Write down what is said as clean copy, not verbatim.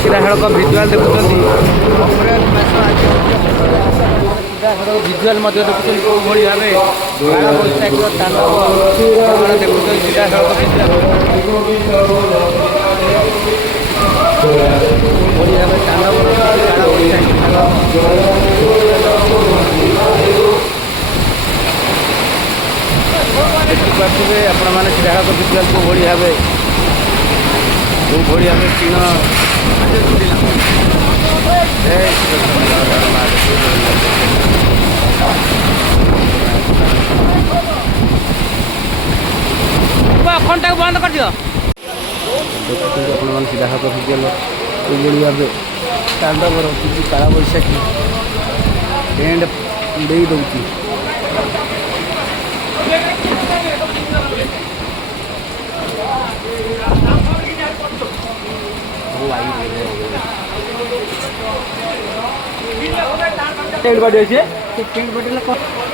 सीधासख visual देखुं अप्रैल मास आज सीधासख visual देखुं कौ भाई भाव काला बैशाखी तांडव देखुं सीधासख भिजुआल भाव तांडव काला बैशाखी देखिपे आपण मैंने सीधासख भिजुआल कौ भाई भाव तीन अखंड बंद कर दियो देखते सीधासख भिजुआल भाई भाव तांडव रखी काला बैशाखी टेंट उड़े दूसरी टेंट बाटे टेंट बाटे